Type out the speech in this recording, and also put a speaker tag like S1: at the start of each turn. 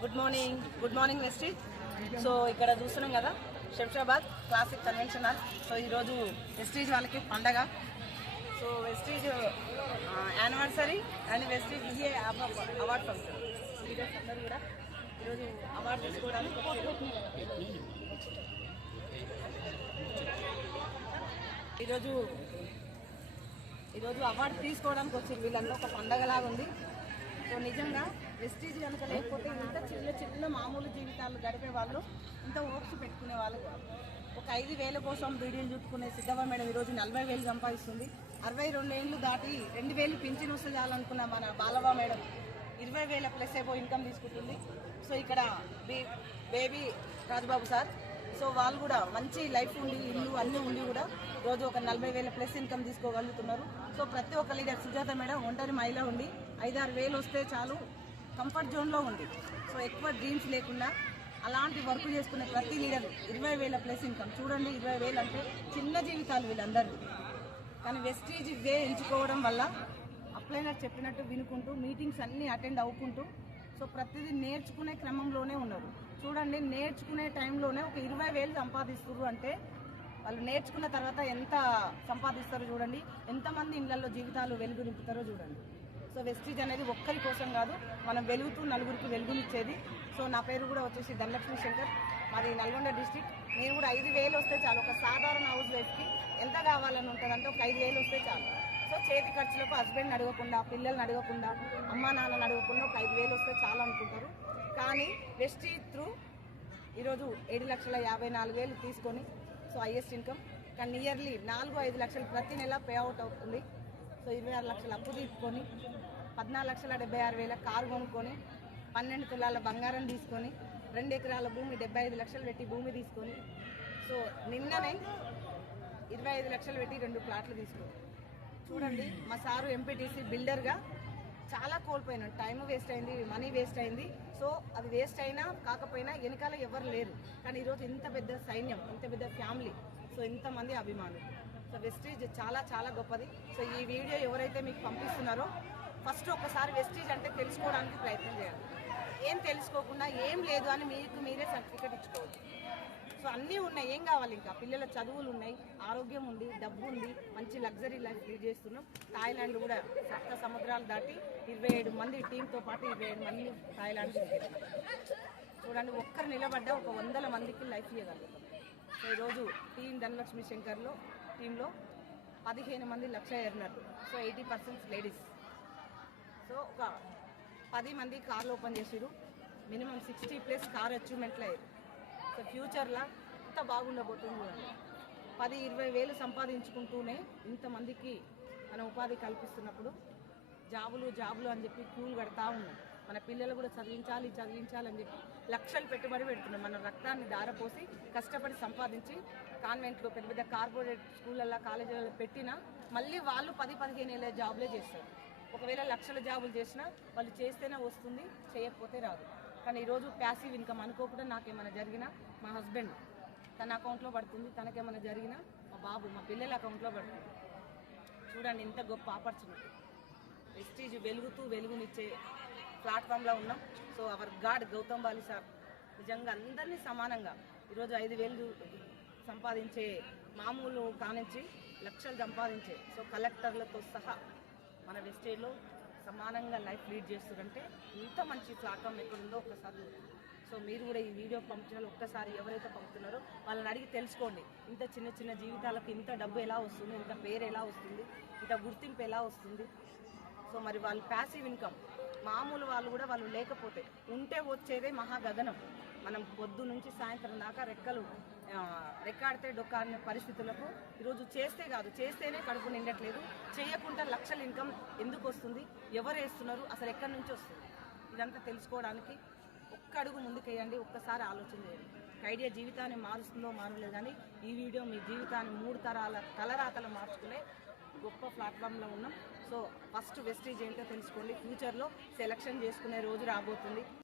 S1: Good morning good morning Vestige so ఇక్కడ చూస్తున్నాం కదా Shamshabad classic convention hall so ఈరోజు వెస్టీజ్ వాళ్ళకి పండగ. So Vestige anniversary and Vestige ఇది అవార్డ్ ఫంక్షన్ లీడర్స్ అందరూ కూడా ఈరోజు అవార్డు తీసుకోవడానికి వచ్చారు. ఈరోజు ఈరోజు అవార్డు తీసుకోవడానికి వచ్చింది వీళ్ళందరూ ఒక పండగలాగా ఉంది. నిజంగా వెస్టీజ్ కనుక లేకపోతే ఇంత చిన్న చిన్న మామూలు జీవితాలు గడిపే వాళ్ళు ఇంత ఓప్స్ పెట్టుకునే వాళ్ళు ఒక ఐదు వేల కోసం బీడీలు చుట్టుకునే సిద్ధవ్వ మేడం ఈరోజు నలభై వేలు సంపాదిస్తుంది. అరవై రెండు ఏళ్ళు దాటి రెండు వేలు పింఛన్ వస్తే చాలనుకున్న మన బాలవ మేడం ఇరవై వేల ప్లస్ ఏవో ఇన్కమ్ తీసుకుంటుంది. సో ఇక్కడ బే- బేబీ రాజబాబు సార్ సో వాళ్ళు కూడా మంచి లైఫ్ ఉండి ఇల్లు అన్నీ ఉండి కూడా రోజు ఒక నలభై వేల ప్లస్ ఇన్కమ్ తీసుకోగలుగుతున్నారు. సో ప్రతి ఒక్క లీడర్ సుజాత మేడం ఒంటరి మహిళ ఉండి ఐదారు వేలు వస్తే చాలు కంఫర్ట్ జోన్లో ఉంది సో ఎక్కువ డ్రీమ్స్ లేకుండా అలాంటి వర్క్ చేసుకునే ప్రతి లీడర్ ఇరవై వేల ప్లస్ ఇన్కమ్. చూడండి ఇరవై వేలు అంటే చిన్న జీవితాలు వీళ్ళందరూ. కానీ వెస్టీజ్ వే ఎంచుకోవడం వల్ల అప్లైనర్ చెప్పినట్టు వినుకుంటూ మీటింగ్స్ అన్నీ అటెండ్ అవ్వుకుంటూ సో ప్రతిదీ నేర్చుకునే క్రమంలోనే ఉన్నారు. చూడండి నేర్చుకునే టైంలోనే ఒక ఇరవై వేలు సంపాదిస్తారు అంటే వాళ్ళు నేర్చుకున్న తర్వాత ఎంత సంపాదిస్తారో చూడండి. ఎంతమంది ఇళ్ళలో జీవితాలు వెలుగు నింపుతారో చూడండి. సో వెస్టీజ్ అనేది ఒక్కరి కోసం కాదు మనం వెలుగుతూ నలుగురికి వెలుగునిచ్చేది. సో నా పేరు కూడా వచ్చేసి ధనలక్ష్మి శంకర్. మాది నల్గొండ డిస్టిక్ నేను కూడా ఐదు వేలు వస్తే చాలు. ఒక సాధారణ హౌస్ వైఫ్కి ఎంత కావాలని ఉంటుందంటే ఒక ఐదు వేలు వస్తే చాలు. సో చేతి ఖర్చులకు హస్బెండ్ అడగకుండా పిల్లల్ని అడగకుండా అమ్మా నాన్నని అడగకుండా ఒక ఐదు వేలు వస్తే చాలా అనుకుంటారు. కానీ వెస్టీజ్ త్రూ ఈరోజు ఏడు లక్షల యాభై నాలుగు వేలు తీసుకొని సో హైయెస్ట్ ఇన్కమ్ కానీ నియర్లీ నాలుగు ఐదు లక్షలు ప్రతి నెల పే అవుట్ అవుతుంది. సో ఇరవై ఆరు లక్షల అప్పు తీసుకొని పద్నాలుగు లక్షల డెబ్బై ఆరు వేల కారు కొనుక్కొని పన్నెండు తులాల బంగారం తీసుకొని రెండు ఎకరాల భూమి డెబ్బై ఐదు లక్షలు పెట్టి భూమి తీసుకొని సో నిన్ననే ఇరవై ఐదు లక్షలు పెట్టి రెండు ప్లాట్లు తీసుకొని చూడండి మా సారు ఎంపీటీసీ బిల్డర్గా చాలా కోల్పోయినాడు టైం వేస్ట్ అయింది మనీ వేస్ట్ అయింది. సో అది వేస్ట్ అయినా కాకపోయినా వెనకాల ఎవరు లేరు. కానీ ఈరోజు ఇంత పెద్ద సైన్యం ఇంత పెద్ద ఫ్యామిలీ సో ఇంతమంది అభిమానులు. సో వెస్టీజ్ చాలా చాలా గొప్పది. సో ఈ వీడియో ఎవరైతే మీకు పంపిస్తున్నారో ఫస్ట్ ఒకసారి వెస్టీజ్ అంటే తెలుసుకోవడానికి ప్రయత్నం చేయాలి ఏం తెలుసుకోకుండా ఏం లేదు అని మీకు మీరే సర్టిఫికేట్ ఇచ్చుకోవచ్చు సో అన్నీ ఉన్నాయి. ఏం కావాలి ఇంకా? పిల్లల చదువులు ఉన్నాయి. ఆరోగ్యం ఉంది డబ్బు ఉంది మంచి లగ్జరీ లైఫ్ లీడ్ చేస్తున్నాం. థాయిలాండ్ కూడా సప్త సముద్రాలు దాటి ఇరవై ఏడు మంది టీంతో పాటు ఇరవై ఏడు మంది థాయిలాండ్ చూడండి ఒక్కరు నిలబడ్డ ఒక వందల మందికి లైఫ్ ఇవ్వగలుగుతాం. సో ఈరోజు టీం ధనలక్ష్మి శంకర్లో టీంలో పదిహేను మంది లక్ష ఎర్నర్లు so eighty percent ladies. So ఒక పది మంది కార్లు ఓపెన్ చేసిరు మినిమం సిక్స్టీ ప్లస్ కార్ అచీవ్మెంట్లు అయ్యారు. అసలు ఫ్యూచర్లో ఎంత బాగుండబోతుంది పది ఇరవై వేలు సంపాదించుకుంటూనే ఇంతమందికి మన ఉపాధి కల్పిస్తున్నప్పుడు జాబులు జాబులు అని చెప్పి క్యూలు పెడతా ఉన్నాం. మన పిల్లలు కూడా చదివించాలి చదివించాలి అని చెప్పి లక్షలు పెట్టుబడి పెడుతున్నాం. మన రక్తాన్ని దారపోసి కష్టపడి సంపాదించి కాన్వెంట్లో పెద్ద పెద్ద కార్పొరేట్ స్కూళ్ళల్లో కాలేజీలలో పెట్టినా మళ్ళీ వాళ్ళు పది పదిహేను ఏళ్ళ జాబులే చేస్తారు. ఒకవేళ లక్షల జాబులు చేసినా వాళ్ళు చేస్తేనే వస్తుంది చేయకపోతే రాదు. కానీ ఈరోజు ప్యాసివ్ ఇన్కమ్ అనుకోకుండా నాకేమైనా జరిగినా మా హస్బెండ్ తన అకౌంట్లో పడుతుంది తనకేమైనా జరిగినా మా బాబు మా పిల్లల అకౌంట్లో పడుతుంది. చూడండి ఇంత గొప్ప ఆపర్చునిటీ వెస్టీజ్ వెలుగుతూ వెలుగునిచ్చే ప్లాట్ఫామ్లో ఉన్నాం. So our god Gautam Bali sir నిజంగా అందరినీ సమానంగా ఈరోజు ఐదు వేలు సంపాదించే మామూలు కానించి లక్షలు సంపాదించే. సో కలెక్టర్లతో సహా మన వెస్టేజ్లో సమానంగా లైఫ్ లీడ్ చేస్తుందంటే ఇంత మంచి ప్లాట్ఫామ్ ఎక్కడుందో ఒకసారి సో మీరు కూడా ఈ వీడియో పంపించిన ఒక్కసారి ఎవరైతే పంపుతున్నారో వాళ్ళని అడిగి తెలుసుకోండి. ఇంత చిన్న చిన్న జీవితాలకు ఇంత డబ్బు ఎలా వస్తుంది? ఇంత పేరు ఎలా వస్తుంది? ఇంత గుర్తింపు ఎలా వస్తుంది? సో మరి వాళ్ళు ప్యాసివ్ ఇన్కమ్ మామూలు వాళ్ళు కూడా వాళ్ళు లేకపోతే ఉంటే వచ్చేదే మహా గగనం మనం పొద్దు నుంచి సాయంత్రం దాకా రెక్కలు రెక్కాడితే డొక్కాడిన పరిస్థితులకు ఈరోజు చేస్తే కాదు చేస్తేనే కడుపు నిండట్లేదు. చేయకుండా లక్షల ఇన్కమ్ ఎందుకు వస్తుంది? ఎవరు వేస్తున్నారు? అసలు ఎక్కడి నుంచి వస్తుంది? ఇదంతా తెలుసుకోవడానికి ఒక్క అడుగు ముందుకేయండి ఒక్కసారి ఆలోచన చేయండి. ఐడియా జీవితాన్ని మారుస్తుందో మారలేదు కానీ ఈ వీడియో మీ జీవితాన్ని మూడు తరాల తలరాతలు మార్చుకునే గొప్ప ప్లాట్ఫామ్లో ఉన్నాం. సో ఫస్ట్ వెస్టేజ్ ఏంటో తెలుసుకోండి. ఫ్యూచర్లో సెలక్షన్ చేసుకునే రోజు రాబోతుంది.